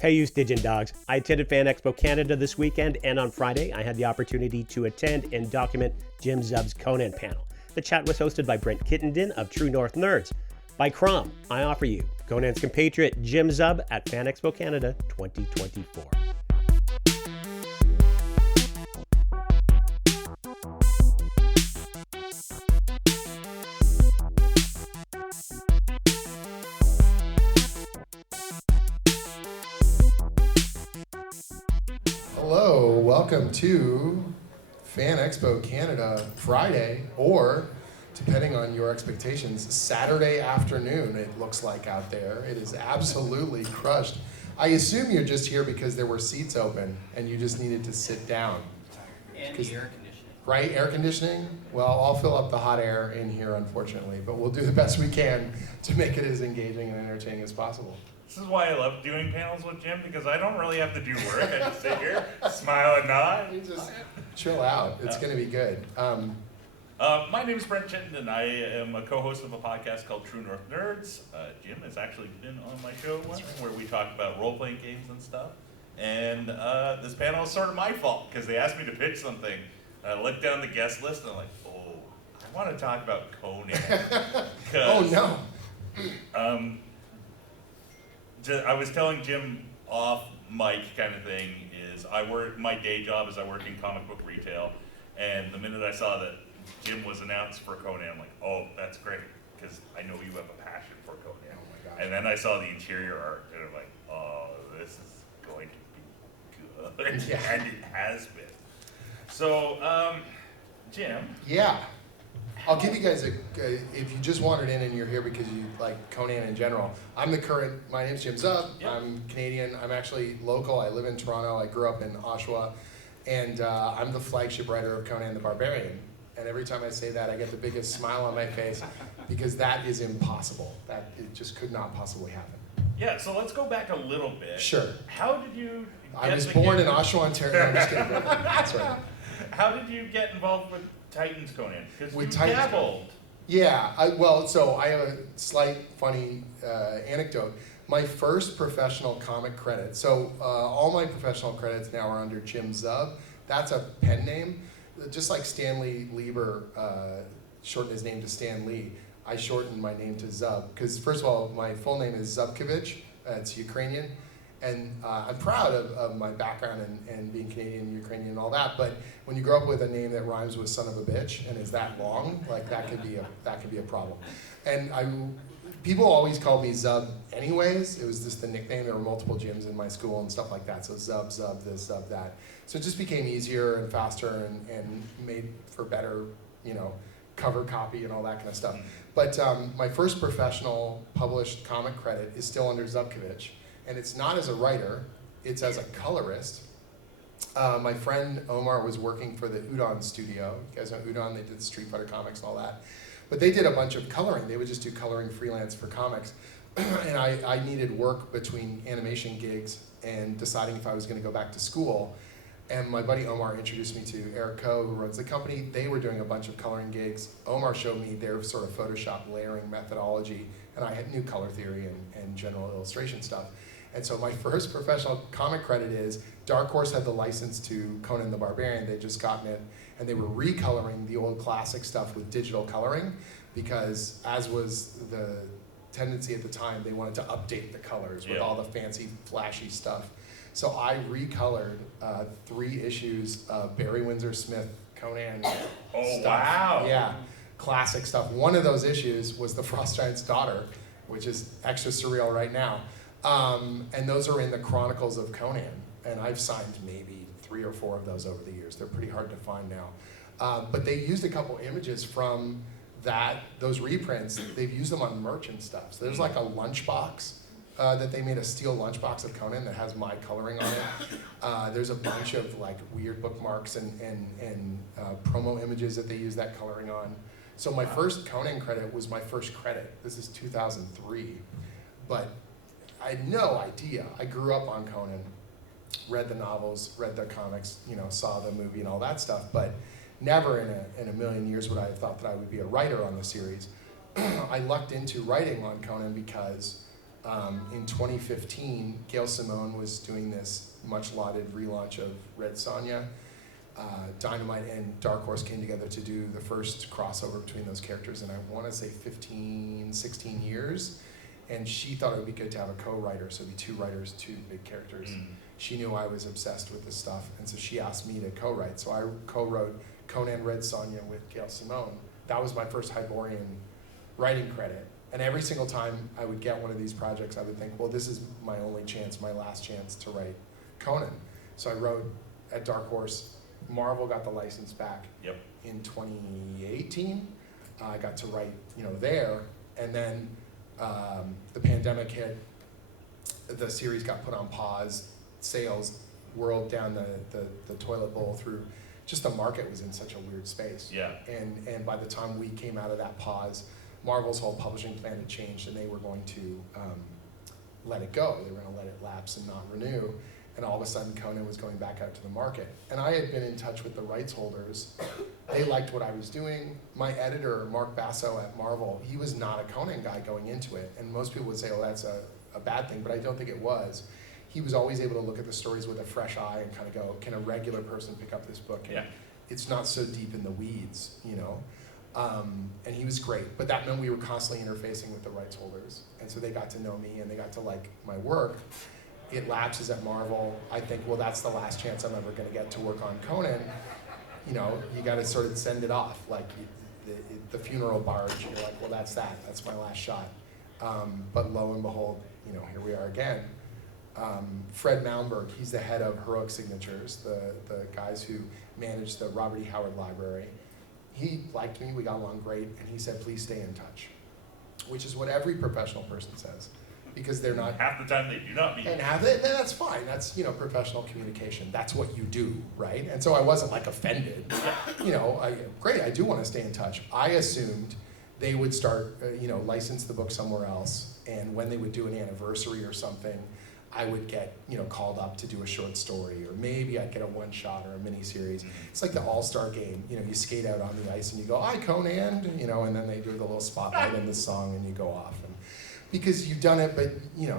Hey, you Stygian Dogs. I attended FANEXPO Canada this weekend, and on Friday, I had the opportunity to attend and document Jim Zub's Conan panel. The chat was hosted by Brent Chittenden of True North Nerds. By Crom, I offer you Conan's compatriot Jim Zub at FANEXPO Canada 2024. Hello, welcome to FANEXPO Canada Friday, or depending on your expectations, Saturday afternoon it looks like out there. It is absolutely crushed. I assume you're just here because there were seats open and you just needed to sit down. And the air conditioning. Right, air conditioning? Well, I'll fill up the hot air in here, unfortunately, but we'll do the best we can to make it as engaging and entertaining as possible. This is why I love doing panels with Jim, because I don't really have to do work. I just sit here, smile and nod. You just chill out. It's going to be good. My name is Brent Chittenden. I am a co-host of a podcast called True North Nerds. Jim has actually been on my show once, where we talk about role-playing games and stuff. And this panel is sort of my fault, because they asked me to pitch something. I looked down the guest list, and I'm like, oh, I want to talk about Conan. Oh, no. I was telling Jim off mic kind of thing is my day job is I work in comic book retail, and the minute I saw that Jim was announced for Conan, I'm like, oh, that's great, because I know you have a passion for Conan. Oh my gosh. And then I saw the interior art, and I'm like, oh, this is going to be good. Yeah. And it has been. So, Jim. Yeah. I'll give you guys if you just wandered in and you're here because you like Conan in general, my name's Jim Zub. Yep. I'm Canadian. I'm actually local. I live in Toronto. I grew up in Oshawa. And I'm the flagship writer of Conan the Barbarian. And every time I say that, I get the biggest smile on my face because that is impossible. It just could not possibly happen. Yeah, so let's go back a little bit. Sure. How did you I was born in Oshawa, Ontario. I'm just kidding. That's right. How did you get involved with Titans Conan? Because you Titans dabbled. Yeah, I have a slight funny anecdote. My first professional comic credit, so all my professional credits now are under Jim Zub. That's a pen name. Just like Stanley Lieber shortened his name to Stan Lee, I shortened my name to Zub. Because first of all, my full name is Zubkevich. It's Ukrainian. And I'm proud of my background and being Canadian, Ukrainian, and all that. But when you grow up with a name that rhymes with son of a bitch and is that long, like that could be a problem. And people always called me Zub anyways. It was just the nickname. There were multiple gyms in my school and stuff like that. So Zub, this, Zub, that. So it just became easier and faster and made for better, cover copy and all that kind of stuff. But my first professional published comic credit is still under Zubkevich. And it's not as a writer, it's as a colorist. My friend Omar was working for the Udon studio. You guys know Udon, they did Street Fighter comics and all that. But they did a bunch of coloring. They would just do coloring freelance for comics. And I needed work between animation gigs and deciding if I was gonna go back to school. And my buddy Omar introduced me to Eric Coe, who runs the company. They were doing a bunch of coloring gigs. Omar showed me their sort of Photoshop layering methodology, and I knew color theory and general illustration stuff. And so my first professional comic credit is Dark Horse had the license to Conan the Barbarian. They'd just gotten it, and they were recoloring the old classic stuff with digital coloring because, as was the tendency at the time, they wanted to update the colors with all the fancy, flashy stuff. So I recolored 3 issues of Barry Windsor Smith Conan stuff. Wow. Yeah, classic stuff. One of those issues was The Frost Giant's Daughter, which is extra surreal right now. And those are in the Chronicles of Conan, and I've signed maybe 3 or 4 of those over the years. They're pretty hard to find now. But they used a couple images from those reprints. They've used them on merch and stuff. So there's like a lunchbox that they made, a steel lunchbox of Conan that has my coloring on it. There's a bunch of like weird bookmarks and promo images that they use that coloring on. So my first Conan credit was my first credit. This is 2003, but I had no idea. I grew up on Conan, read the novels, read the comics, saw the movie and all that stuff, but never in a million years would I have thought that I would be a writer on the series. I lucked into writing on Conan because In 2015, Gail Simone was doing this much lauded relaunch of Red Sonja. Dynamite and Dark Horse came together to do the first crossover between those characters in, I want to say, 15, 16 years. And she thought it would be good to have a co-writer, so it'd be two writers, two big characters. She knew I was obsessed with this stuff, and so she asked me to co-write. So I co-wrote Conan Red Sonja with Gail Simone. That was my first Hyborian writing credit. And every single time I would get one of these projects, I would think, well, this is my only chance, my last chance to write Conan. So I wrote at Dark Horse. Marvel got the license back in 2018. I got to write, there, and then the pandemic hit. The series got put on pause. Sales whirled down the toilet bowl through. Just the market was in such a weird space. Yeah. And by the time we came out of that pause, Marvel's whole publishing plan had changed, and they were going to let it go. They were going to let it lapse and not renew. And all of a sudden, Conan was going back out to the market. And I had been in touch with the rights holders. They liked what I was doing. My editor, Mark Basso at Marvel, he was not a Conan guy going into it. And most people would say, oh, that's a bad thing, but I don't think it was. He was always able to look at the stories with a fresh eye and kind of go, can a regular person pick up this book? And it's not so deep in the weeds, And he was great. But that meant we were constantly interfacing with the rights holders. And so they got to know me, and they got to like my work. It lapses at Marvel. I think, well, that's the last chance I'm ever going to get to work on Conan. You got to sort of send it off. Like the funeral barge, you're like, well, that's that. That's my last shot. But lo and behold, here we are again. Fred Malmberg, he's the head of Heroic Signatures, the guys who manage the Robert E. Howard Library. He liked me, we got along great, and he said, please stay in touch, which is what every professional person says. Because they're not... Half the time they do not meet. And half it, that's fine. That's, professional communication. That's what you do, right? And so I wasn't, offended. Great, I do want to stay in touch. I assumed they would start, license the book somewhere else, and when they would do an anniversary or something, I would get, called up to do a short story, or maybe I'd get a one-shot or a mini-series. It's like the All-Star game. You skate out on the ice and you go, "I Conan," and then they do the little spotlight and the song, and you go off. Because you've done it, but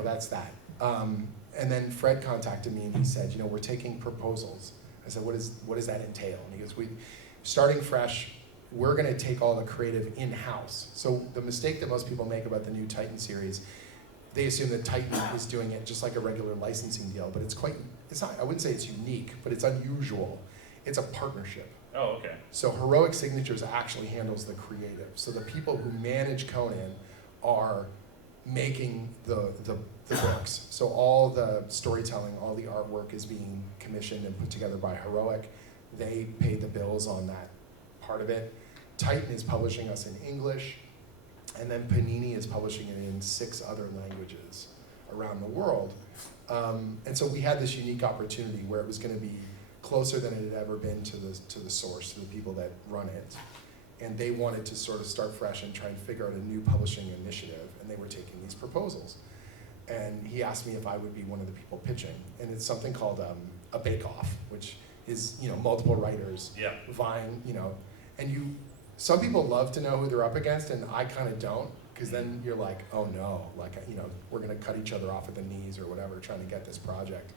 that's that. And then Fred contacted me and he said, we're taking proposals. I said, what does that entail? And he goes, starting fresh, we're going to take all the creative in-house. So the mistake that most people make about the new Titan series, they assume that Titan is doing it just like a regular licensing deal, but it's not, I wouldn't say it's unique, but it's unusual. It's a partnership. Oh, okay. So Heroic Signatures actually handles the creative. So the people who manage Conan are making the books. So all the storytelling, all the artwork is being commissioned and put together by Heroic. They pay the bills on that part of it. Titan is publishing us in English, and then Panini is publishing it in 6 other languages around the world. And so we had this unique opportunity where it was going to be closer than it had ever been to the source, to the people that run it. And they wanted to sort of start fresh and try and figure out a new publishing initiative, and they were taking these proposals. And he asked me if I would be one of the people pitching. And it's something called a bake-off, which is multiple writers vying, and some people love to know who they're up against, and I kind of don't, because then you're like, oh no, we're gonna cut each other off at the knees or whatever, trying to get this project.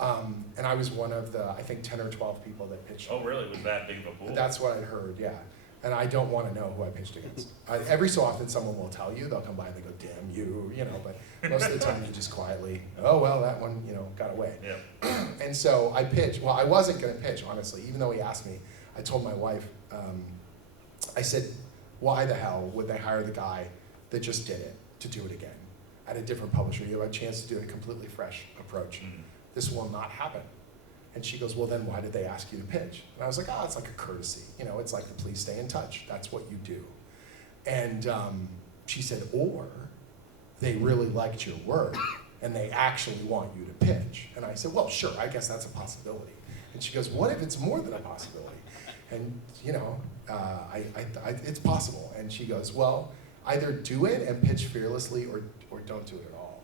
And I was one of the, I think, 10 or 12 people that pitched. Oh really, was that big of a pool? That's what I'd heard, yeah. And I don't want to know who I pitched against. Every so often someone will tell you, they'll come by and they go, damn you, but most of the time you just quietly, oh well, that one, got away. Yeah. And so I pitched, well I wasn't going to pitch, honestly, even though he asked me. I told my wife, I said, why the hell would they hire the guy that just did it to do it again at a different publisher? You have a chance to do a completely fresh approach. This will not happen. And she goes, well, then why did they ask you to pitch? And I was like, oh, it's like a courtesy. It's like the please stay in touch. That's what you do. And she said, or they really liked your work and they actually want you to pitch. And I said, well, sure, I guess that's a possibility. And she goes, what if it's more than a possibility? And, it's possible. And she goes, well, either do it and pitch fearlessly or don't do it at all.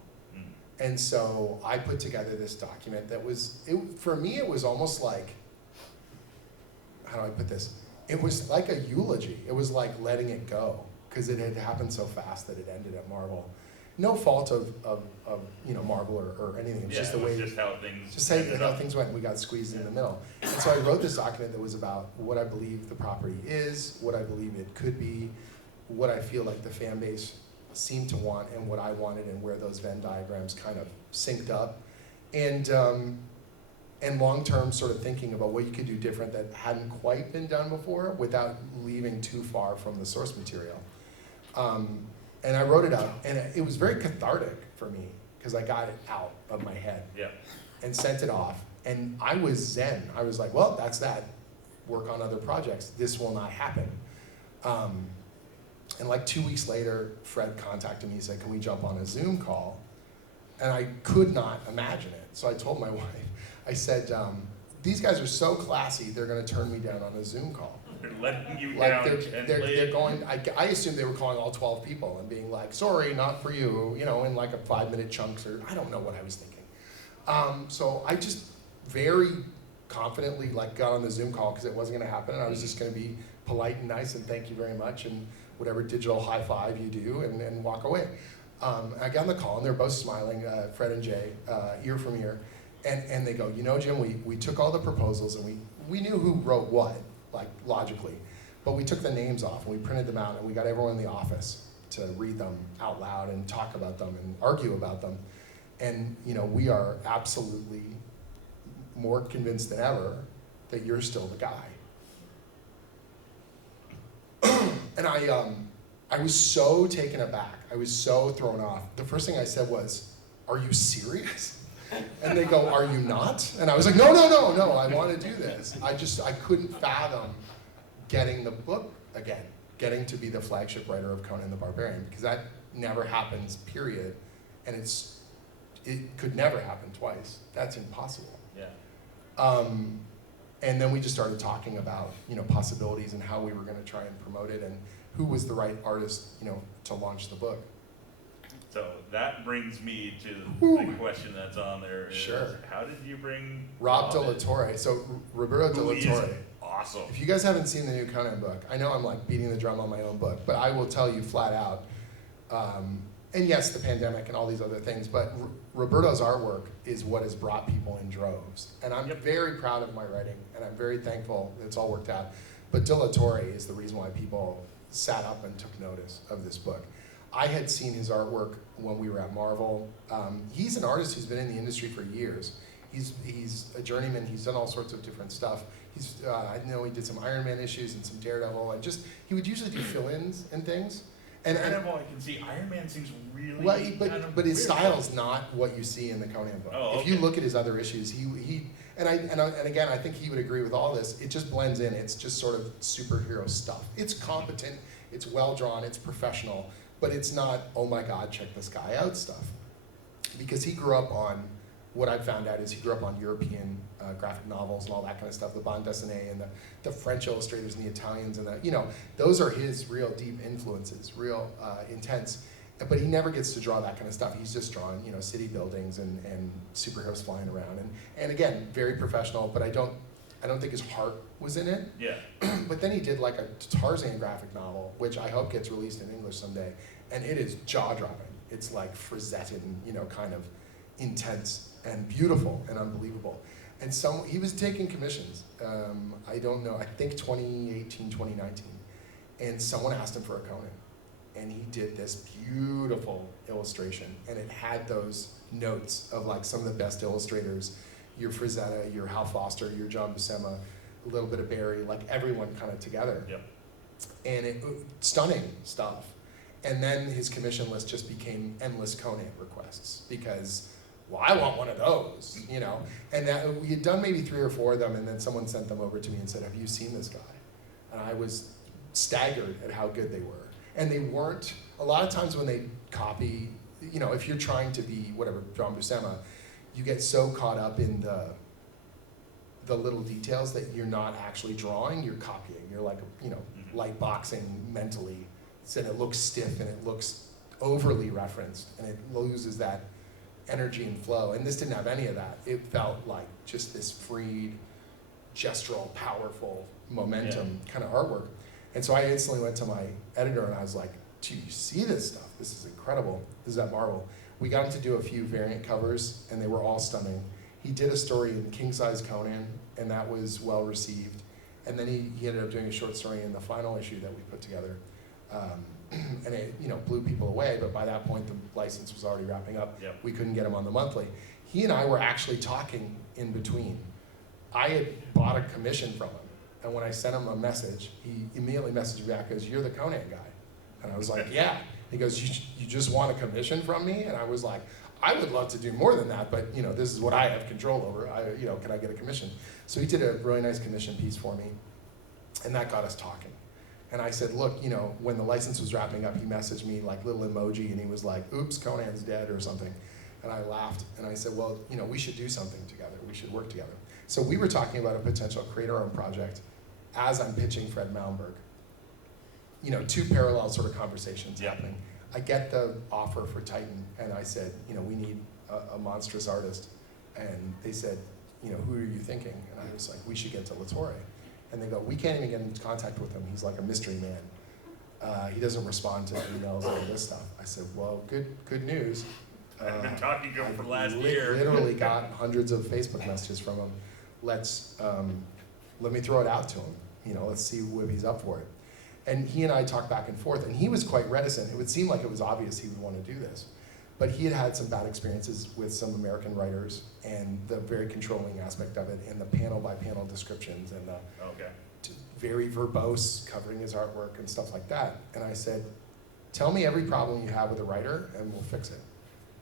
And so I put together this document that for me, it was almost like, how do I put this? It was like a eulogy. It was like letting it go, because it had happened so fast that it ended at Marvel. no fault of Marvel or anything. It was just the way, just how things how things went. We got squeezed in the middle. And so I wrote this document that was about what I believe the property is, what I believe it could be, what I feel like the fan base seemed to want, and what I wanted, and where those Venn diagrams kind of synced up. And long-term sort of thinking about what you could do different that hadn't quite been done before without leaving too far from the source material. And I wrote it up, and it was very cathartic for me because I got it out of my head and sent it off. And I was zen. I was like, well, that's that. Work on other projects. This will not happen. And like 2 weeks later, Fred contacted me and said, can we jump on a Zoom call? And I could not imagine it. So I told my wife, I said, these guys are so classy, they're going to turn me down on a Zoom call. They're letting you Like down. they're going, I assumed they were calling all 12 people and being like, sorry, not for you, in like a 5-minute chunks, or I don't know what I was thinking. So I just very confidently got on the Zoom call because it wasn't going to happen, and I was just going to be polite and nice and thank you very much and whatever digital high five you do and walk away. I got on the call and they're both smiling, Fred and Jay, ear from ear. And they go, Jim, we took all the proposals and we knew who wrote what, logically, but we took the names off and we printed them out and we got everyone in the office to read them out loud and talk about them and argue about them. And, we are absolutely more convinced than ever that you're still the guy. And I was so taken aback. I was so thrown off. The first thing I said was, are you serious? And they go, are you not? And I was like, no, I want to do this. I couldn't fathom getting the book again, getting to be the flagship writer of Conan the Barbarian, because that never happens, period. And it could never happen twice. That's impossible. Yeah. And then we just started talking about, possibilities and how we were going to try and promote it and who was the right artist, to launch the book. So that brings me to the question that's on there. Sure. How did you bring Rob de la Torre? So Roberto de la Torre. Awesome. If you guys haven't seen the new Conan book, I know I'm beating the drum on my own book, but I will tell you flat out, and yes, the pandemic and all these other things, but Roberto's artwork is what has brought people in droves. And I'm very proud of my writing, and I'm very thankful that it's all worked out. But de la Torre is the reason why people sat up and took notice of this book. I had seen his artwork when we were at Marvel. He's an artist who's been in the industry for years. He's a journeyman. He's done all sorts of different stuff. I know he did some Iron Man issues and some Daredevil, and he would usually do fill-ins and things. And Daredevil, I can see. Iron Man seems really well, but his style's not what you see in the Conan book. Oh, okay. If you look at his other issues, and again, I think he would agree with all this. It just blends in. It's just sort of superhero stuff. It's competent. It's well drawn. It's professional. But it's not, oh my God, check this guy out stuff. Because he grew up on, what I found out is he grew up on European graphic novels and all that kind of stuff, the bande dessinée and the French illustrators and the Italians and those are his real deep influences, real intense. But he never gets to draw that kind of stuff. He's just drawing, city buildings and superheroes flying around. And again, very professional, but I don't think his heart was in it. Yeah. But then he did a Tarzan graphic novel, which I hope gets released in English someday, and it is jaw-dropping. It's Frazetted and, kind of intense and beautiful and unbelievable. And he was taking commissions, I don't know, I think 2018, 2019, and someone asked him for a Conan. And he did this beautiful illustration, and it had those notes of some of the best illustrators, your Frazetta, your Hal Foster, your John Buscema, a little bit of Barry, everyone kind of together. Yep. And stunning stuff. And then his commission list just became endless Conan requests because, well, I want one of those, And that, we had done maybe 3 or 4 of them, and then someone sent them over to me and said, have you seen this guy? And I was staggered at how good they were. And they weren't, a lot of times when they copy, if you're trying to be, whatever, John Buscema, you get so caught up in the little details that you're not actually drawing, you're copying. You're light boxing mentally, so it looks stiff and it looks overly referenced, and it loses that energy and flow. And this didn't have any of that. It felt like just this freed, gestural, powerful momentum kind of artwork. And so I instantly went to my editor and I was like, do you see this stuff? This is incredible. This is at Marvel. We got him to do a few variant covers, and they were all stunning. He did a story in King Size Conan, and that was well received. And then he ended up doing a short story in the final issue that we put together. And it blew people away, but by that point the license was already wrapping up. Yep. We couldn't get him on the monthly. He and I were actually talking in between. I had bought a commission from him, and when I sent him a message, he immediately messaged me back, goes, "You're the Conan guy." And I was like, "Yeah." He goes, you just want a commission from me? And I was like, "I would love to do more than that, but this is what I have control over. Can I get a commission?" So he did a really nice commission piece for me, and that got us talking. And I said, "Look, when the license was wrapping up, he messaged me like little emoji, and he was like, 'Oops, Conan's dead,' or something." And I laughed, and I said, "Well, we should do something together. We should work together." So we were talking about a potential create-our-own project as I'm pitching Fred Malmberg. Two parallel sort of conversations happening. I get the offer for Titan, and I said, we need a monstrous artist. And they said, who are you thinking? And I was like, we should get to Latore. And they go, we can't even get in contact with him. He's like a mystery man. He doesn't respond to emails and all this stuff. I said, well, good news. I've been talking to him for last I year. literally got hundreds of Facebook messages from him. Let me throw it out to him. Let's see if he's up for it. And he and I talked back and forth, and he was quite reticent. It would seem like it was obvious he would want to do this. But he had some bad experiences with some American writers, and the very controlling aspect of it, and the panel-by-panel descriptions, and the very verbose covering his artwork and stuff like that. And I said, tell me every problem you have with a writer, and we'll fix it.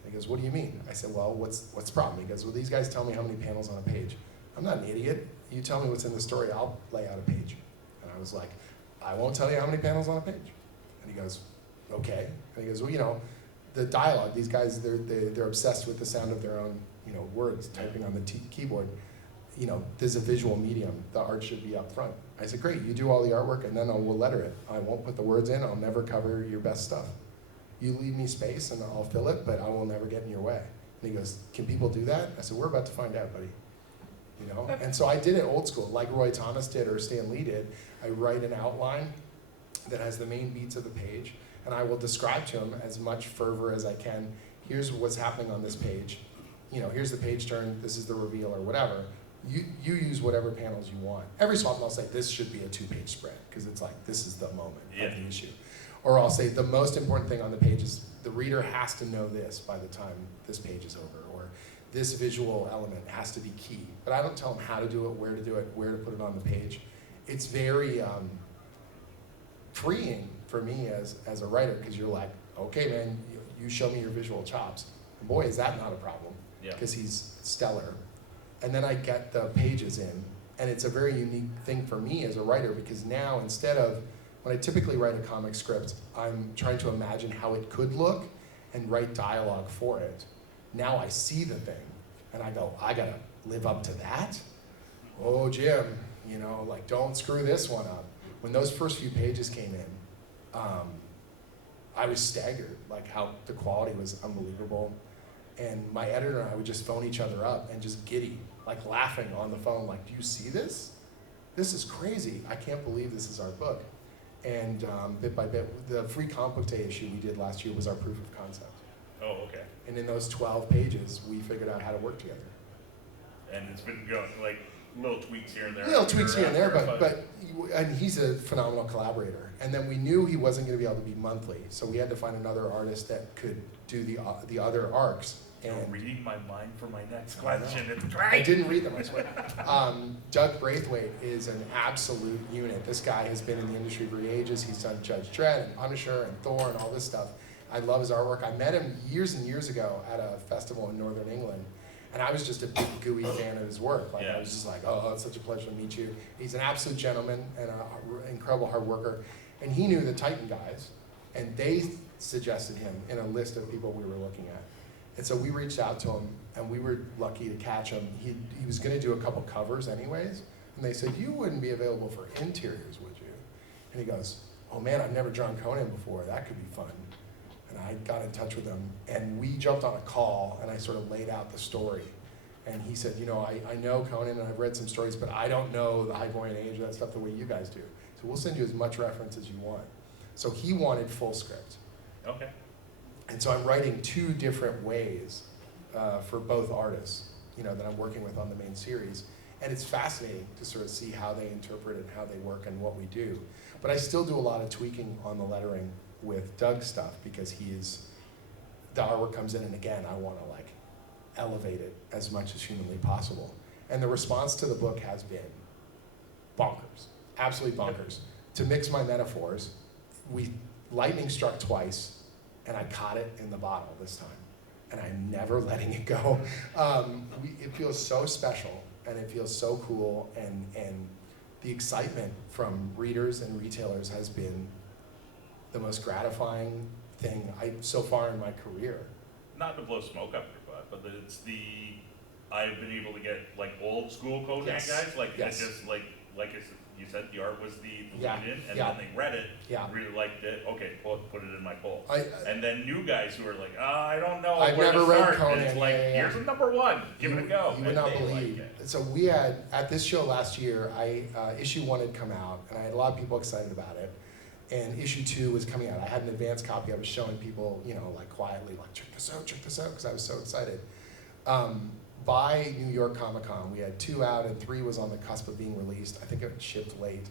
He goes, what do you mean? I said, well, what's the problem? He goes, well, these guys tell me how many panels on a page. I'm not an idiot. You tell me what's in the story, I'll lay out a page. And I was like, I won't tell you how many panels on a page. And he goes, okay. And he goes, well, the dialogue, these guys, they're obsessed with the sound of their own, words, typing on the keyboard. There's a visual medium. The art should be up front. I said, great, you do all the artwork, and then we'll letter it. I won't put the words in. I'll never cover your best stuff. You leave me space, and I'll fill it, but I will never get in your way. And he goes, can people do that? I said, we're about to find out, buddy. And so I did it old school, like Roy Thomas did or Stan Lee did. I write an outline that has the main beats of the page, and I will describe to him as much fervor as I can. Here's what's happening on this page. Here's the page turn, this is the reveal, or whatever. You use whatever panels you want. Every so often I'll say, this should be a 2-page spread, because it's like, this is the moment of the issue. Or I'll say, the most important thing on the page is the reader has to know this by the time this page is over, or this visual element has to be key. But I don't tell them how to do it, where to do it, where to put it on the page. It's very freeing for me as a writer, because you're like, okay, man, you show me your visual chops. And boy, is that not a problem, because he's stellar. And then I get the pages in, and it's a very unique thing for me as a writer, because now instead of, when I typically write a comic script, I'm trying to imagine how it could look and write dialogue for it. Now I see the thing, and I go, I gotta live up to that? Oh, Jim, don't screw this one up. When those first few pages came in, I was staggered, like how the quality was unbelievable. And my editor and I would just phone each other up and just giddy, like laughing on the phone, like, do you see this? This is crazy. I can't believe this is our book. And bit by bit, the free comic book day issue we did last year was our proof of concept. Oh, okay. And in those 12 pages, we figured out how to work together. And it's been going, like, little tweaks here and there. Little tweaks here and there, and he's a phenomenal collaborator. And then we knew he wasn't going to be able to be monthly, so we had to find another artist that could do the other arcs. You're reading my mind for my next question. It's great. I didn't read them, I swear. Doug Braithwaite is an absolute unit. This guy has been in the industry for ages. He's done Judge Dredd and Punisher and Thor and all this stuff. I love his artwork. I met him years and years ago at a festival in Northern England, and I was just a big gooey fan of his work. Like, I was just like, oh, it's such a pleasure to meet you. He's an absolute gentleman and an incredible hard worker. And he knew the Titan guys, and they suggested him in a list of people we were looking at. And so we reached out to him, and we were lucky to catch him. He was going to do a couple covers anyways, and they said, you wouldn't be available for interiors, would you? And he goes, oh man, I've never drawn Conan before. That could be fun. And I got in touch with him, and we jumped on a call, and I sort of laid out the story. And he said, I know Conan, and I've read some stories, but I don't know the Hyborian Age, that stuff, the way you guys do. So we'll send you as much reference as you want. So he wanted full script. Okay. And so I'm writing 2 different ways for both artists, that I'm working with on the main series. And it's fascinating to sort of see how they interpret and how they work and what we do. But I still do a lot of tweaking on the lettering with Doug's stuff because the artwork comes in, and again, I want to like elevate it as much as humanly possible. And the response to the book has been bonkers, absolutely bonkers. To mix my metaphors, lightning struck twice, and I caught it in the bottle this time. And I'm never letting it go. It feels so special, and it feels so cool, and the excitement from readers and retailers has been the most gratifying thing so far in my career. Not to blow smoke up your butt, but I've been able to get like old school Conan guys, like yes. just like you said, the art was the Yeah. lead in, and Yeah. then they read it, Yeah. really liked it. Okay, put it in my poll. I- and then new guys who are like, I don't know I've where never to read start. Conan, And it's like, yeah. here's a number 1, give it a go. You would And not they believe. like it. So we had, at this show last year, issue 1 had come out, and I had a lot of people excited about it. And issue 2 was coming out. I had an advanced copy. I was showing people, like quietly, like, check this out, because I was so excited. By New York Comic Con, we had 2 out, and 3 was on the cusp of being released. I think it shipped late.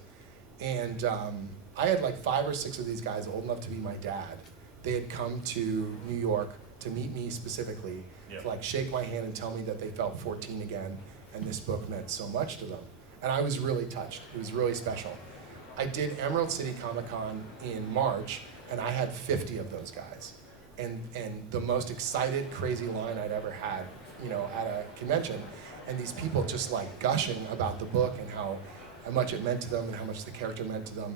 And I had like 5 or 6 of these guys old enough to be my dad. They had come to New York to meet me specifically, to like shake my hand and tell me that they felt 14 again, and this book meant so much to them. And I was really touched. It was really special. I did Emerald City Comic Con in March, and I had 50 of those guys. And the most excited, crazy line I'd ever had, at a convention. And these people just like gushing about the book and how much it meant to them and how much the character meant to them.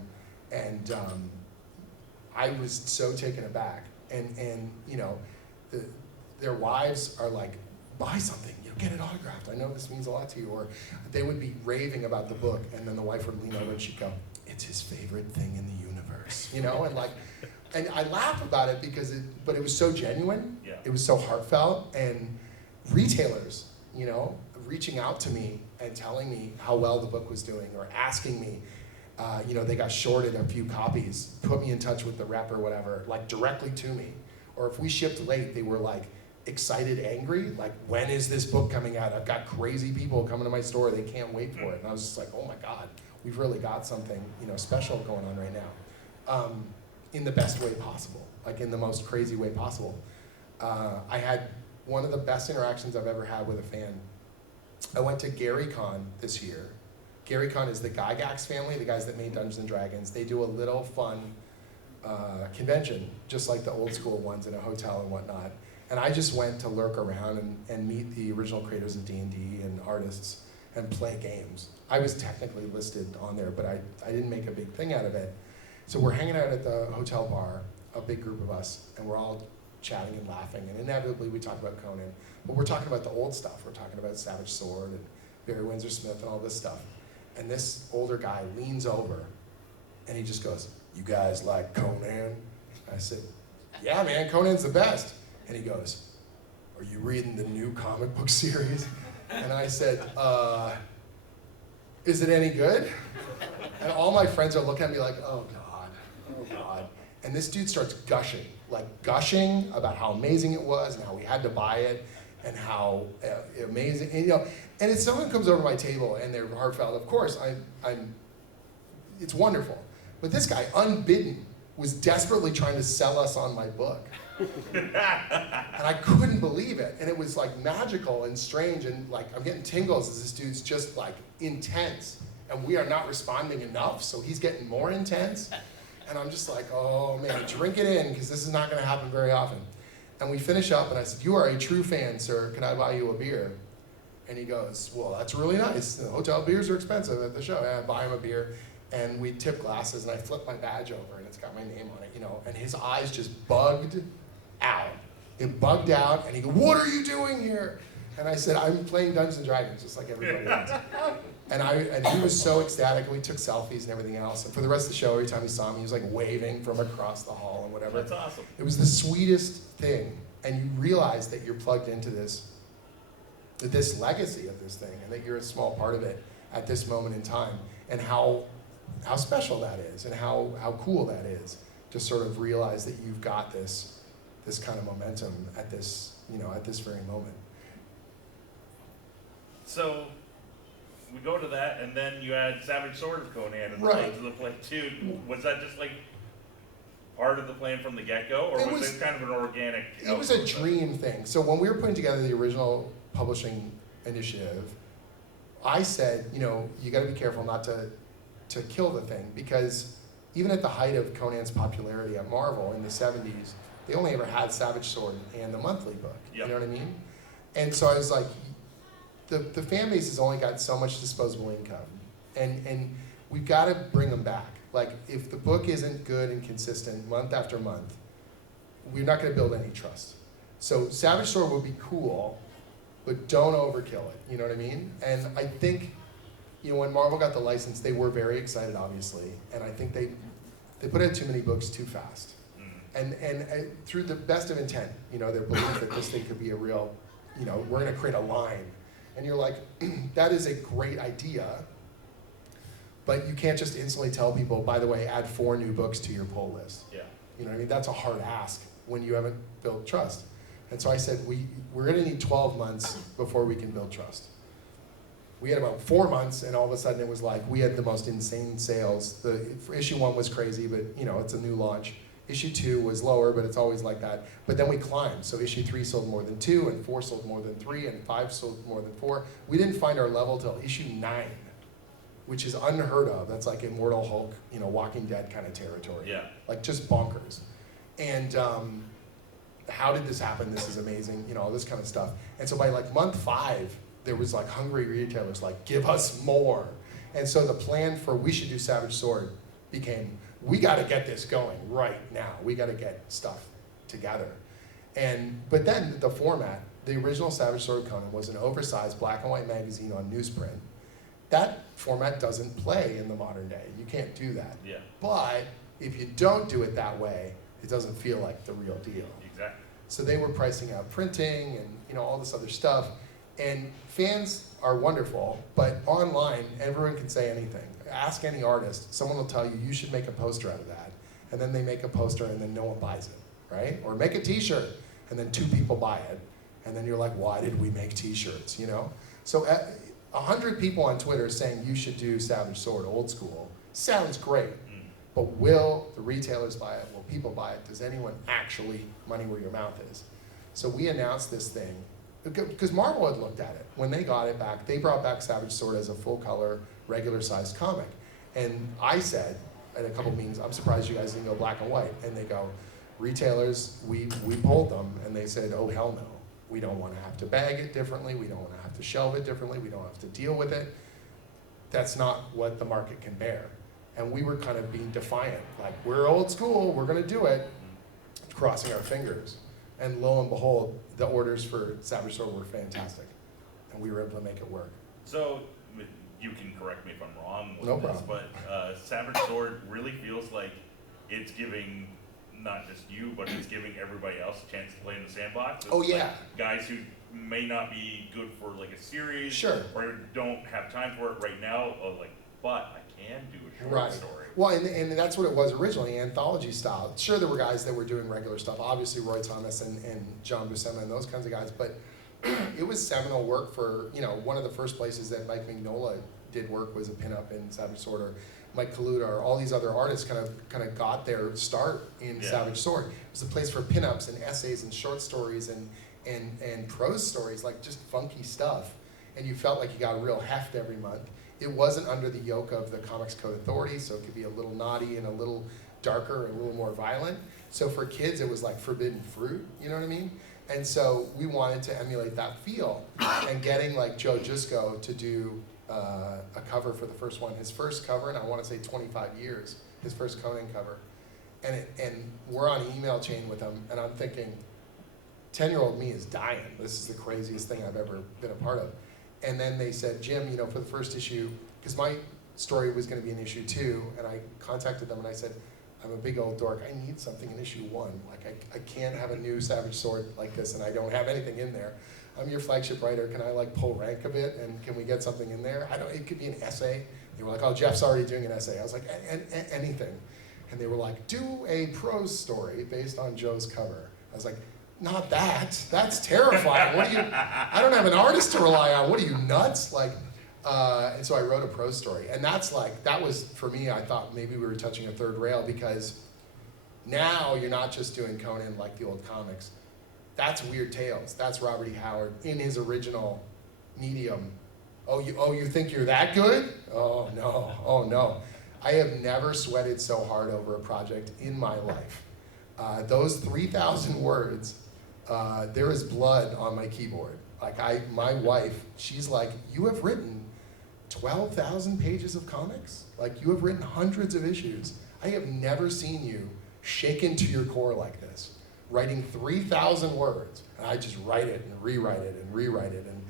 And I was so taken aback. And their wives are like, buy something, get it autographed. I know this means a lot to you. Or they would be raving about the book, and then the wife would lean over and she'd go, it's his favorite thing in the universe, and I laugh about it but it was so genuine. Yeah. It was so heartfelt, and retailers, reaching out to me and telling me how well the book was doing, or asking me, they got shorted a few copies, put me in touch with the rep or whatever, like directly to me. Or if we shipped late, they were like excited, angry, like, when is this book coming out? I've got crazy people coming to my store, they can't wait for it. And I was just like, oh my God, we've really got something, special going on right now. In the best way possible, like in the most crazy way possible. I had one of the best interactions I've ever had with a fan. I went to GaryCon this year. GaryCon is the Gygax family, the guys that made Dungeons and Dragons. They do a little fun convention, just like the old school ones in a hotel and whatnot. And I just went to lurk around and meet the original creators of D&D and artists and play games. I was technically listed on there, but I didn't make a big thing out of it. So we're hanging out at the hotel bar, a big group of us, and we're all chatting and laughing, and inevitably we talk about Conan. But we're talking about the old stuff. We're talking about Savage Sword and Barry Windsor Smith and all this stuff. And this older guy leans over, and he just goes, you guys like Conan? I said, yeah, man, Conan's the best. And he goes, are you reading the new comic book series? And I said, is it any good? And all my friends are looking at me like, oh God, oh God. And this dude starts gushing about how amazing it was and how we had to buy it and how amazing, and if someone comes over my table and they're heartfelt, of course, it's wonderful. But this guy, unbidden, was desperately trying to sell us on my book. And I couldn't believe it. And it was like magical and strange, and like I'm getting tingles as this dude's just like intense. And we are not responding enough, so he's getting more intense. And I'm just like, oh man, drink it in, because this is not gonna happen very often. And we finish up, and I said, you are a true fan, sir. Can I buy you a beer? And he goes, well, that's really nice. The hotel beers are expensive at the show. And I buy him a beer, and we tip glasses, and I flip my badge over, and it's got my name on it, and his eyes just bugged out. It bugged out, and he goes, what are you doing here? And I said, I'm playing Dungeons & Dragons, just like everybody else. And he was so ecstatic, and we took selfies and everything else. And for the rest of the show, every time he saw me, he was like waving from across the hall and whatever. That's awesome. It was the sweetest thing. And you realize that you're plugged into this legacy of this thing, and that you're a small part of it at this moment in time, and how special that is, and how cool that is. to sort of realize that you've got this kind of momentum at this very moment. So we go to that, and then you add Savage Sword of Conan and Right. to the play too. Was that just like part of the plan from the get-go, or was it kind of an organic? It was a dream thing. So when we were putting together the original publishing initiative, I said, you got to be careful not to kill the thing, because even at the height of Conan's popularity at Marvel in the 70s, they only ever had Savage Sword and the monthly book. Yep. You know what I mean? And so I was like, the fan base has only got so much disposable income, and we've got to bring them back. Like, if the book isn't good and consistent month after month, we're not going to build any trust. So Savage Sword would be cool, but don't overkill it. You know what I mean? And I think, when Marvel got the license, they were very excited, obviously, and I think they put out too many books too fast. And through the best of intent, their belief that this thing could be a real, we're going to create a line. And you're like, that is a great idea, but you can't just instantly tell people, by the way, add 4 new books to your pull list. Yeah. You know what I mean? That's a hard ask when you haven't built trust. And so I said, we're going to need 12 months before we can build trust. We had about 4 months, and all of a sudden it was like, we had the most insane sales. Issue 1 was crazy, but it's a new launch. Issue 2 was lower, but it's always like that. But then we climbed. So issue 3 sold more than 2, and 4 sold more than 3, and 5 sold more than 4. We didn't find our level till issue 9, which is unheard of. That's like Immortal Hulk, Walking Dead kind of territory. Yeah. Like, just bonkers. And how did this happen? This is amazing. All this kind of stuff. And so by like month 5, there was like hungry retailers like, give us more. And so the plan for we should do Savage Sword became, we got to get this going right now. We got to get stuff together. But then the format, the original Savage Sword of Conan was an oversized black and white magazine on newsprint. That format doesn't play in the modern day. You can't do that. Yeah. But if you don't do it that way, it doesn't feel like the real deal. Exactly. So they were pricing out printing and all this other stuff. And fans are wonderful, but online, everyone can say anything. Ask any artist, someone will tell you should make a poster out of that. And then they make a poster and then no one buys it, right? Or make a t-shirt and then 2 people buy it. And then you're like, why did we make t-shirts, So 100 people on Twitter saying you should do Savage Sword old school sounds great. But will the retailers buy it? Will people buy it? Does anyone actually money where your mouth is? So we announced this thing because Marvel had looked at it. When they got it back, they brought back Savage Sword as a full-color, regular-sized comic. And I said at a couple meetings, I'm surprised you guys didn't go black and white. And they go, retailers, we polled them, and they said, oh, hell no. We don't want to have to bag it differently. We don't want to have to shelve it differently. We don't have to deal with it. That's not what the market can bear. And we were kind of being defiant, like, we're old school, we're going to do it, crossing our fingers. And lo and behold, the orders for Savage Sword were fantastic. And we were able to make it work. So, you can correct me if I'm wrong with No this, problem. but Savage Sword really feels like it's giving not just you, but it's giving everybody else a chance to play in the sandbox. It's Oh, yeah. Like guys who may not be good for like a series, Sure. or don't have time for it right now, but I can do a short Right. story. Well, and that's what it was originally, anthology style. Sure, there were guys that were doing regular stuff, obviously Roy Thomas and John Buscema and those kinds of guys, but it was seminal work for, one of the first places that Mike Mignola did work was a pinup in Savage Sword, or Mike Kaluta, or all these other artists kind of got their start in Savage Sword. It was a place for pinups and essays and short stories and prose stories, like just funky stuff. And you felt like you got a real heft every month. It wasn't under the yoke of the Comics Code Authority, so it could be a little naughty and a little darker and a little more violent. So for kids, it was like forbidden fruit, you know what I mean? And so we wanted to emulate that feel. And getting like Joe Jusko to do a cover for the first one, his first cover, and I want to say 25 years, his first Conan cover. And we're on an email chain with him, and I'm thinking, 10-year-old me is dying. This is the craziest thing I've ever been a part of. And then they said, Jim, for the first issue, because my story was going to be in issue 2, and I contacted them and I said, I'm a big old dork. I need something in issue 1. Like, I can't have a new Savage Sword like this, and I don't have anything in there. I'm your flagship writer. Can I pull rank a bit, and can we get something in there? It could be an essay. They were like, oh, Jeff's already doing an essay. I was like, anything. And they were like, do a prose story based on Joe's cover. I was like, not that. That's terrifying. What do you? I don't have an artist to rely on. What are you, nuts? Like, and so I wrote a prose story, and that was for me. I thought maybe we were touching a third rail, because now you're not just doing Conan like the old comics. That's Weird Tales. That's Robert E. Howard in his original medium. Oh, you think you're that good? Oh no. I have never sweated so hard over a project in my life. Those 3,000 words, there is blood on my keyboard. Like my wife, she's like, you have written 12,000 pages of comics? Like, you have written hundreds of issues. I have never seen you shaken to your core like this, writing 3,000 words. And I just write it and rewrite it and rewrite it and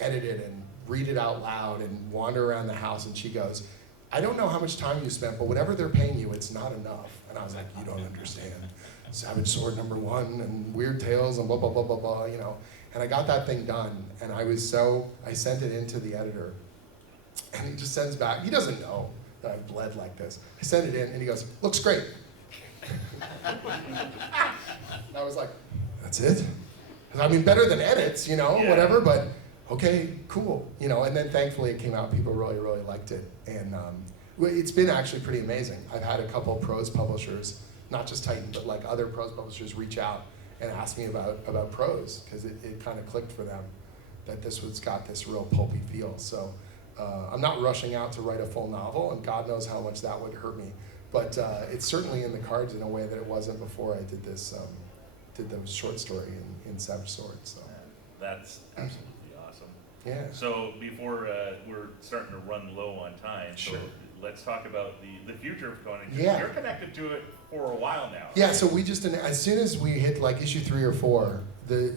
edit it and read it out loud and wander around the house. And she goes, I don't know how much time you spent, but whatever they're paying you, it's not enough. And I was like, you don't understand. Savage Sword #1 and Weird Tales and blah, blah, blah, blah, blah, you know. And I got that thing done, and I sent it into the editor, and he just sends back, he doesn't know that I've bled like this. I sent it in, and he goes, looks great. And I was like, that's it? I mean, better than edits, you know, whatever, but okay, cool. You know, and then thankfully it came out, people really, really liked it. And it's been actually pretty amazing. I've had a couple prose publishers, not just Titan, but like other prose publishers reach out and ask me about prose, because it kind of clicked for them that this was got this real pulpy feel. So I'm not rushing out to write a full novel, and God knows how much that would hurt me. But it's certainly in the cards in a way that it wasn't before I did this, did the short story in Savage Sword. So that's absolutely awesome. Yeah. So before we're starting to run low on time, Sure. so let's talk about the future of Conan. Yeah. You're connected to it for a while now. Yeah, so we just, as soon as we hit like issue 3 or 4,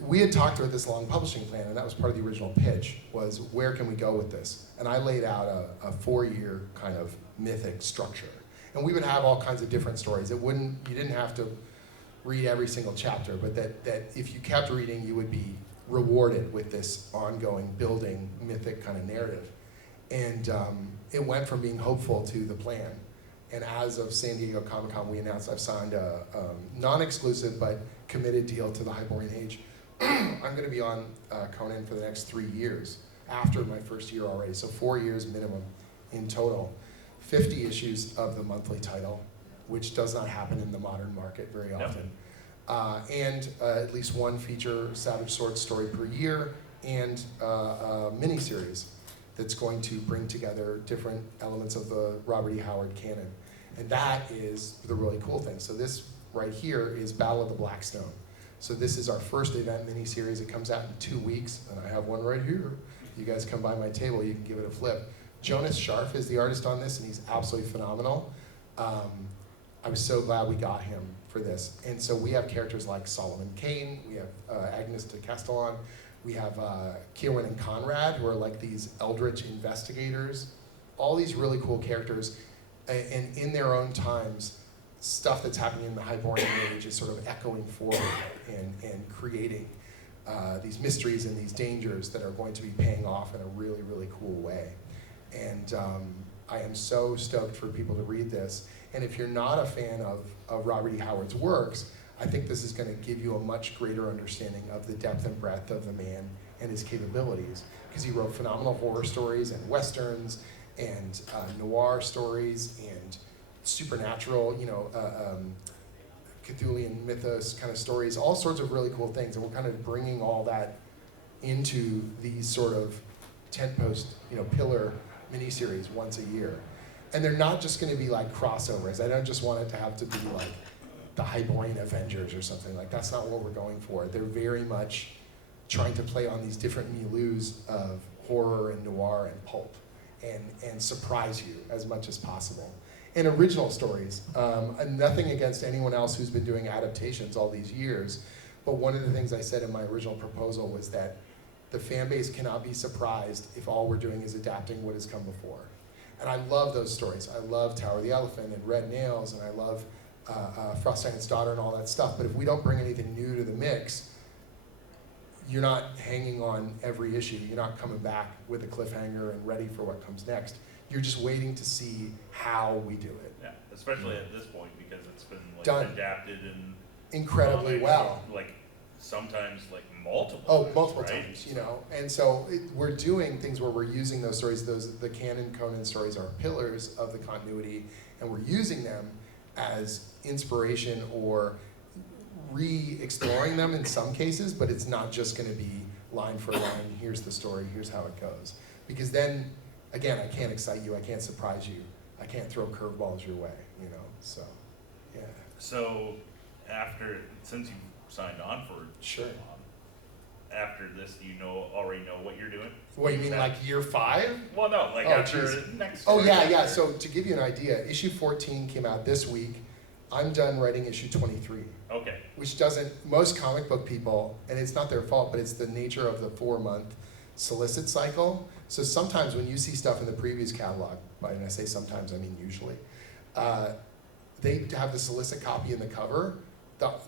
we had talked about this long publishing plan, and that was part of the original pitch, was where can we go with this? And I laid out a 4-year kind of mythic structure. And we would have all kinds of different stories. You didn't have to read every single chapter, but that if you kept reading, you would be rewarded with this ongoing building mythic kind of narrative. And it went from being hopeful to the plan. And as of San Diego Comic-Con, we announced I've signed a non-exclusive but committed deal to the Hyperborean Age. I'm going to be on Conan for the next 3 years after my first year already, so 4 years minimum in total. 50 issues of the monthly title, which does not happen in the modern market very often. And at least one feature Savage Sword story per year, and a miniseries that's going to bring together different elements of the Robert E. Howard canon. And that is the really cool thing. So this right here is Battle of the Blackstone. So this is our first event miniseries. It comes out in 2 weeks, and I have one right here. You guys come by my table, you can give it a flip. Jonas Scharf is the artist on this, and he's absolutely phenomenal. I was so glad we got him for this. And so we have characters like Solomon Kane, we have Agnes de Castellan, we have Kieran and Conrad, who are like these eldritch investigators. All these really cool characters, and in their own times, stuff that's happening in the Hyperborean Age is sort of echoing forward and creating these mysteries and these dangers that are going to be paying off in a really, really cool way. And I am so stoked for people to read this. And if you're not a fan of Robert E. Howard's works, I think this is going to give you a much greater understanding of the depth and breadth of the man and his capabilities. Because he wrote phenomenal horror stories and westerns and noir stories and supernatural, Cthulhian mythos kind of stories, all sorts of really cool things. And we're kind of bringing all that into these sort of tent post, pillar miniseries once a year. And they're not just going to be like crossovers. I don't just want it to have to be like the Hyperborean Avengers or something. Like, that's not what we're going for. They're very much trying to play on these different milieus of horror and noir and pulp and surprise you as much as possible. And original stories. And nothing against anyone else who's been doing adaptations all these years, but one of the things I said in my original proposal was that the fan base cannot be surprised if all we're doing is adapting what has come before. And I love those stories. I love Tower of the Elephant and Red Nails, and I love Frost Giant's Daughter and all that stuff. But if we don't bring anything new to the mix, you're not hanging on every issue. You're not coming back with a cliffhanger and ready for what comes next. You're just waiting to see how we do it. Yeah, especially at this point because it's been like Done. adapted in Incredibly well. Like sometimes like multiple. Multiple right? times, you know. And so we're doing things where we're using those stories. The canon Conan stories are pillars of the continuity, and we're using them as inspiration or re-exploring them in some cases, but it's not just going to be line for line, here's the story, here's how it goes. Because then, again, I can't excite you, I can't surprise you, I can't throw curveballs your way, you know, so, yeah. So, since you signed on for Sure. After this, you already know what you're doing? What, you mean like year 5? Well, no, like after next. Oh, yeah. So to give you an idea, issue 14 came out this week. I'm done writing issue 23. Okay. Which doesn't, most comic book people, and it's not their fault, but it's the nature of the 4-month solicit cycle. So sometimes when you see stuff in the previous catalog, and I say sometimes, I mean usually, they have the solicit copy in the cover.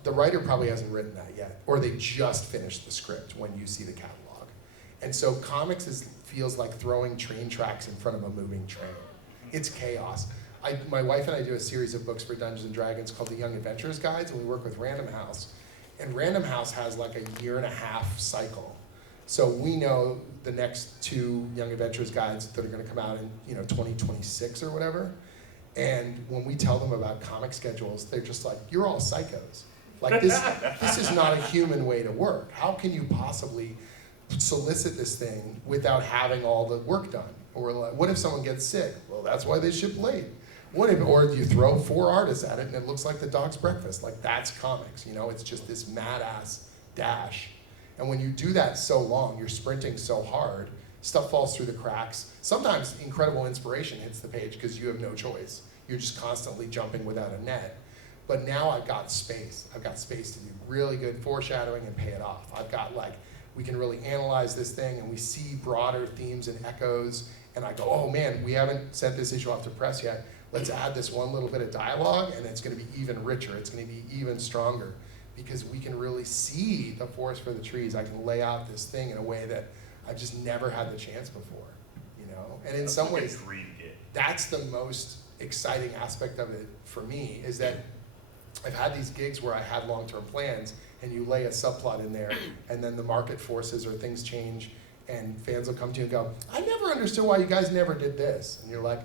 The writer probably hasn't written that yet, or they just finished the script when you see the catalog. And so comics feels like throwing train tracks in front of a moving train. It's chaos. My wife and I do a series of books for Dungeons & Dragons called the Young Adventurers Guides, and we work with Random House. And Random House has like a 1.5-year cycle. So we know the next 2 Young Adventurers Guides that are gonna come out in 2026 or whatever. And when we tell them about comic schedules, they're just like, you're all psychos. Like this is not a human way to work. How can you possibly solicit this thing without having all the work done? Or like, what if someone gets sick? Well, that's why they ship late. Or you throw 4 artists at it and it looks like the dog's breakfast. Like that's comics, you know? It's just this mad-ass dash. And when you do that so long, you're sprinting so hard, stuff falls through the cracks. Sometimes incredible inspiration hits the page because you have no choice. You're just constantly jumping without a net. But now I've got space. I've got space to do really good foreshadowing and pay it off. I've got we can really analyze this thing and we see broader themes and echoes. And I go, oh man, we haven't sent this issue off to press yet. Let's add this one little bit of dialogue and it's gonna be even richer. It's gonna be even stronger because we can really see the forest for the trees. I can lay out this thing in a way that I've just never had the chance before, you know? And in some ways, that's the most exciting aspect of it for me is that I've had these gigs where I had long-term plans and you lay a subplot in there and then the market forces or things change and fans will come to you and go, I never understood why you guys never did this. And you're like,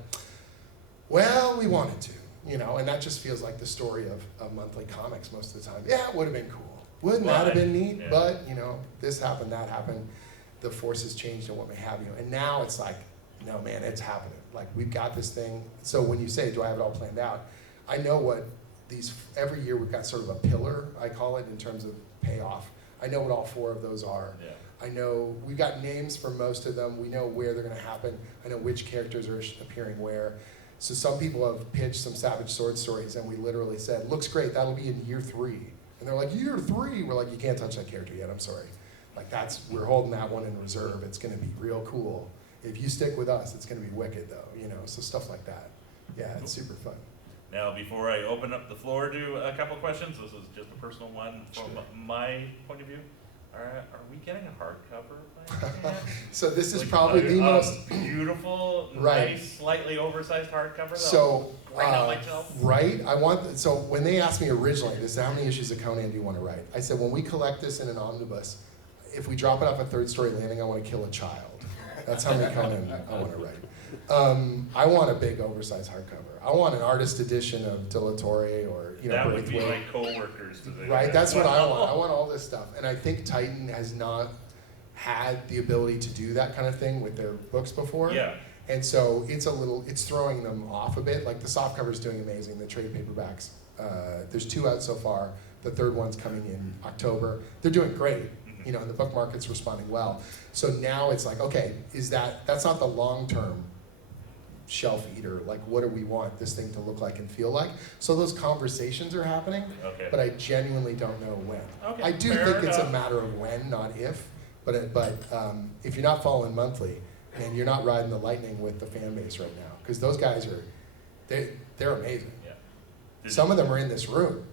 well, we wanted to, you know? And that just feels like the story of monthly comics most of the time. Yeah, it would have been cool. Wouldn't that have been neat? Yeah. But, you know, this happened, that happened. The forces changed and what may have you. And now it's like, no man, it's happening. Like we've got this thing. So when you say, do I have it all planned out? I know what every year we've got sort of a pillar, I call it, in terms of payoff. I know what all 4 of those are. Yeah. I know we've got names for most of them. We know where they're gonna happen. I know which characters are appearing where. So some people have pitched some Savage Sword stories and we literally said, looks great, that'll be in year 3. And they're like, year 3? We're like, you can't touch that character yet, I'm sorry. Like we're holding that one in reserve. It's gonna be real cool. If you stick with us, it's gonna be wicked though, you know, so stuff like that. Yeah, it's super fun. Now, before I open up the floor to a couple of questions, this is just a personal one from my point of view. Are we getting a hardcover by any chance? So this is probably the most beautiful, nice, slightly oversized hardcover. So right, so when they asked me originally, this is how many issues of Conan do you want to write? I said, when we collect this in an omnibus, if we drop it off a 3rd story landing, I want to kill a child. That's how many Conan I want to write. I want a big oversized hardcover. I want an artist edition of De La Torre or that would be like co-workers. Right, that's what I want. I want all this stuff. And I think Titan has not had the ability to do that kind of thing with their books before. Yeah. And so it's throwing them off a bit. Like the softcover's doing amazing, the trade paperbacks. There's 2 out so far. The 3rd one's coming in October. They're doing great, you know, and the book market's responding well. So now it's like, okay, that's not the long-term shelf eater. Like, what do we want this thing to look like and feel like? So those conversations are happening, but I genuinely don't know when. Okay, I do think it's a matter of when, not if. But if you're not following monthly, and you're not riding the lightning with the fan base right now, because those guys they're amazing. Yeah. Some of them are in this room.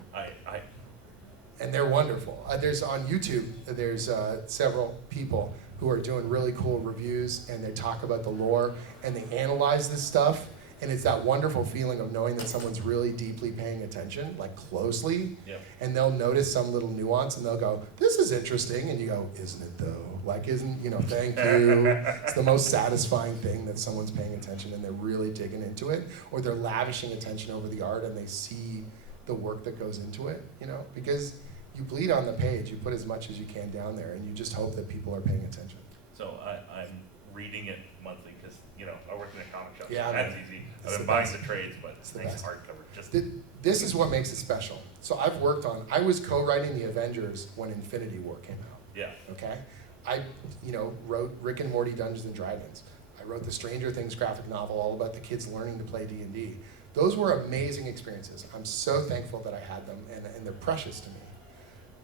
and they're wonderful. There's on YouTube, there's several people who are doing really cool reviews, and they talk about the lore, and they analyze this stuff, and it's that wonderful feeling of knowing that someone's really deeply paying attention, like closely, and they'll notice some little nuance, and they'll go, this is interesting, and you go, isn't it though? Like, isn't, you know, thank you. It's the most satisfying thing that someone's paying attention and they're really digging into it, or they're lavishing attention over the art and they see the work that goes into it, you know, because you bleed on the page, you put as much as you can down there, and you just hope that people are paying attention. So I'm reading it monthly because, you know, I work in a comic shop, Yeah, so that's easy. I've been buying the trades, but it's nice hardcover. This is what makes it special. So I was co-writing the Avengers when Infinity War came out. Yeah. Okay? I, you know, wrote Rick and Morty Dungeons and Dragons. I wrote the Stranger Things graphic novel all about the kids learning to play D&D. Those were amazing experiences. I'm so thankful that I had them, and they're precious to me.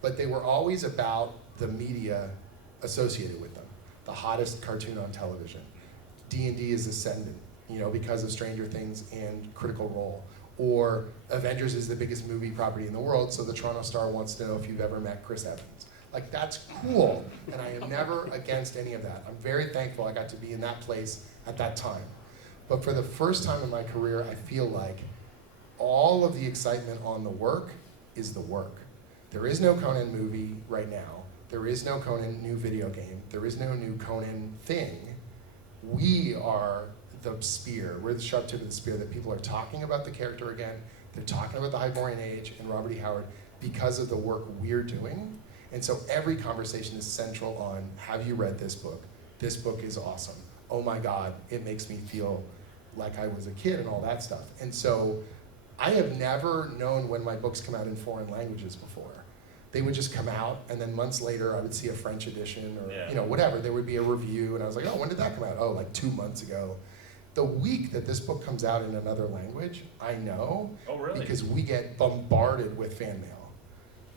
But they were always about the media associated with them. The hottest cartoon on television. D&D is ascendant, you know, because of Stranger Things and Critical Role. Or Avengers is the biggest movie property in the world, so the Toronto Star wants to know if you've ever met Chris Evans. Like, that's cool, and I am never against any of that. I'm very thankful I got to be in that place at that time. But for the first time in my career, I feel like all of the excitement on the work is the work. There is no Conan movie right now. There is no Conan new video game. There is no new Conan thing. We are the spear. We're the sharp tip of the spear that people are talking about the character again. They're talking about the Hyborian Age and Robert E. Howard because of the work we're doing. And so every conversation is central on, have you read this book? This book is awesome. Oh my God, it makes me feel like I was a kid and all that stuff. And so I have never known when my books come out in foreign languages before. They would just come out, and then months later I would see a French edition or you know, whatever. There would be a review, and I was like, oh, when did that come out? Oh, like 2 months ago. The week that this book comes out in another language, I know, because we get bombarded with fan mail.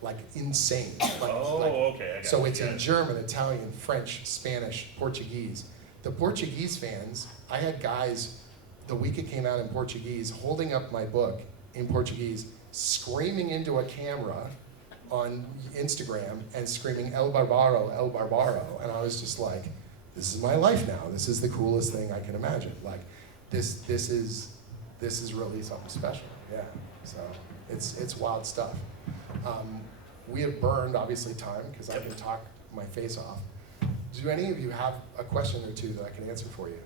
Like insane. Okay. So it's in German, Italian, French, Spanish, Portuguese. The Portuguese fans, I had guys, the week it came out in Portuguese, holding up my book in Portuguese, screaming into a camera on Instagram and screaming El Barbaro, El Barbaro. And I was just like, this is my life now. This is the coolest thing I can imagine. Like, this is really something special. Yeah. So it's wild stuff. We have burned, obviously, time, because I can talk my face off. Do any of you have a question or two that I can answer for you?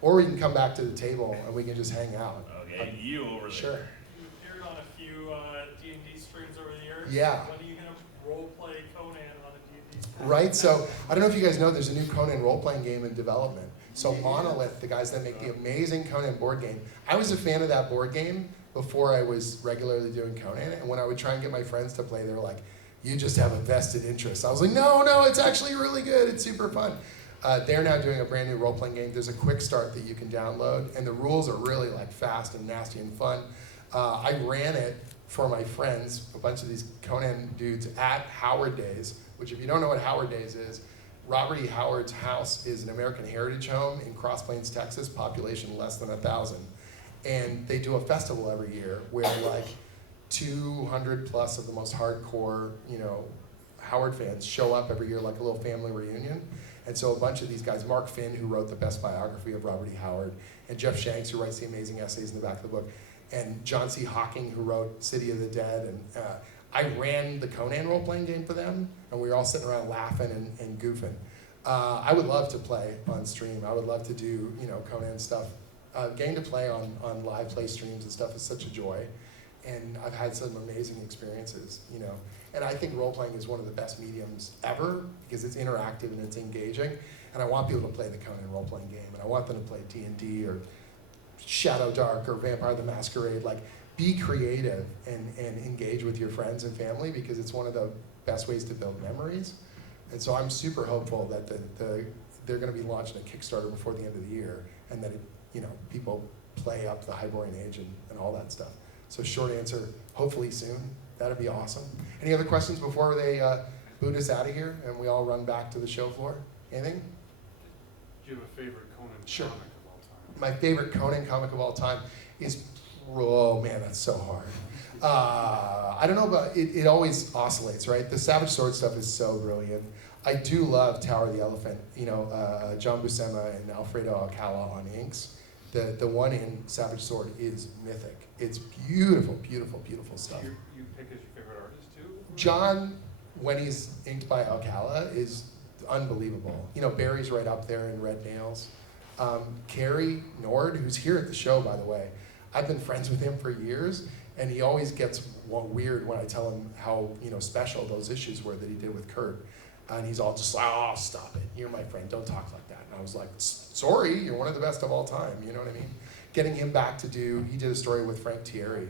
Or we can come back to the table and we can just hang out. Okay, you over there. Sure. You appeared on a few D&D streams over the years. Yeah. When are you going to role-play Conan on a D&D stream? Right, so I don't know if you guys know, there's a new Conan role-playing game in development. So Monolith, the guys that make the amazing Conan board game, I was a fan of that board game before I was regularly doing Conan, and when I would try and get my friends to play, they were like, you just have a vested interest. I was like, no, it's actually really good, it's super fun. They're now doing a brand new role-playing game. There's a quick start that you can download, and the rules are really like fast and nasty and fun. I ran it for my friends, a bunch of these Conan dudes at Howard Days, which if you don't know what Howard Days is, Robert E. Howard's house is an American heritage home in Cross Plains, Texas, population less than 1,000. And they do a festival every year where like 200 plus of the most hardcore, you know, Howard fans show up every year like a little family reunion. And so a bunch of these guys, Mark Finn, who wrote the best biography of Robert E. Howard, and Jeff Shanks, who writes the amazing essays in the back of the book, and John C. Hawking, who wrote City of the Dead, and I ran the Conan role-playing game for them, and we were all sitting around laughing and goofing. I would love to play on stream. I would love to do, you know, Conan stuff. Getting to play on live play streams and stuff is such a joy, and I've had some amazing experiences, you know. And I think role-playing is one of the best mediums ever because it's interactive and it's engaging, and I want people to play the Conan role-playing game, and I want them to play D&D or Shadow Dark or Vampire the Masquerade. Like, be creative and engage with your friends and family because it's one of the best ways to build memories. And so I'm super hopeful that they're going to be launching a Kickstarter before the end of the year, and that people play up the Hyborian Age and all that stuff. So short answer, hopefully soon. That'd be awesome. Any other questions before they boot us out of here and we all run back to the show floor? Anything? Do you have a favorite Conan Sure. comic of all time? My favorite Conan comic of all time is Oh man, that's so hard. I don't know about it. It always oscillates, right? The Savage Sword stuff is so brilliant. I do love Tower of the Elephant. You know, John Buscema and Alfredo Alcala on inks. The one in Savage Sword is mythic. It's beautiful, beautiful, beautiful stuff. You pick as your favorite artist too? John, when he's inked by Alcala, is unbelievable. You know, Barry's right up there in Red Nails. Carrie Nord, who's here at the show, by the way, I've been friends with him for years, and he always gets weird when I tell him how, you know, special those issues were that he did with Kurt. And he's all just like, oh, stop it. You're my friend. Don't talk like that. And I was like, sorry, you're one of the best of all time. You know what I mean? Getting him back to do, he did a story with Frank Thierry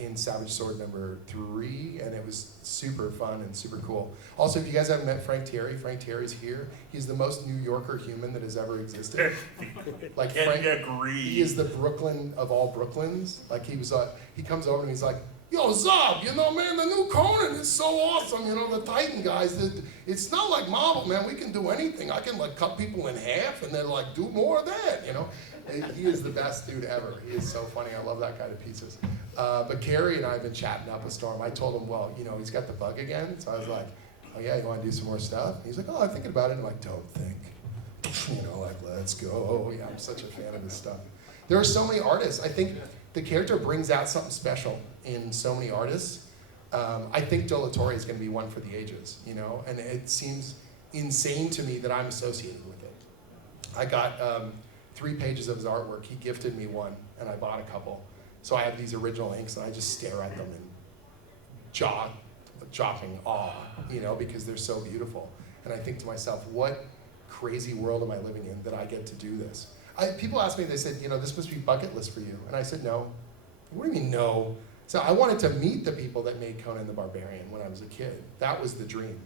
in Savage Sword #3, and it was super fun and super cool. Also, if you guys haven't met Frank Thierry's here. He's the most New Yorker human that has ever existed. Like Frank, agree. he is the Brooklyn of all Brooklyns. Like he comes over and he's like, yo, Zub, you know, man, the new Conan is so awesome. You know, the Titan guys, it's not like Marvel, man. We can do anything. I can, like, cut people in half and then, like, do more of that, you know? He is the best dude ever. He is so funny. I love that guy to pieces. But Carrie and I have been chatting up a storm. I told him, well, you know, he's got the bug again. So I was like, oh, yeah, you want to do some more stuff? And he's like, oh, I'm thinking about it. I'm like, don't think. You know, like, let's go. Yeah, I'm such a fan of this stuff. There are so many artists. I think the character brings out something special in so many artists. I think De La Torre is going to be one for the ages, you know, and it seems insane to me that I'm associated with it. I got 3 pages of his artwork. He gifted me one, and I bought a couple. So I have these original inks, and I just stare at them in jockeying awe, you know, because they're so beautiful. And I think to myself, what crazy world am I living in that I get to do this? People ask me, they said, you know, this must be bucket list for you. And I said, no. What do you mean, no? So I wanted to meet the people that made Conan the Barbarian when I was a kid. That was the dream.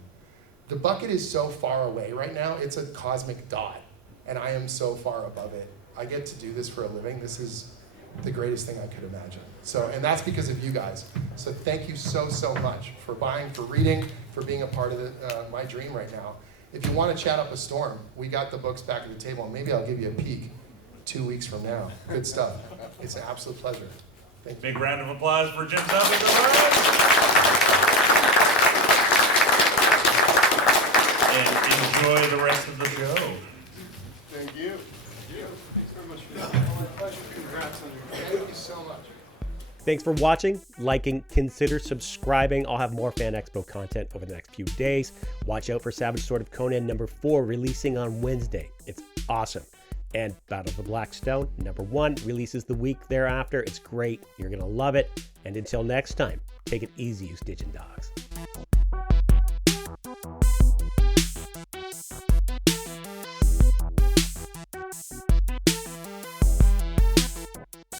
The bucket is so far away right now, it's a cosmic dot. And I am so far above it. I get to do this for a living. This is the greatest thing I could imagine. So, and that's because of you guys. So thank you so, so much for buying, for reading, for being a part of my dream right now. If you want to chat up a storm, we got the books back at the table, and maybe I'll give you a peek 2 weeks from now. Good stuff. It's an absolute pleasure. Thank you. Big round of applause for Jim Savage. And enjoy the rest of the show. Thank you. Thanks very much for that. My pleasure. Congrats on your Thank you so much. Thanks for watching, liking, consider subscribing. I'll have more FANEXPO content over the next few days. Watch out for Savage Sword of Conan #4 releasing on Wednesday. It's awesome. And Battle of the Black Stone #1 releases the week thereafter. It's great. You're going to love it. And until next time, take it easy, you Stygian Dogs.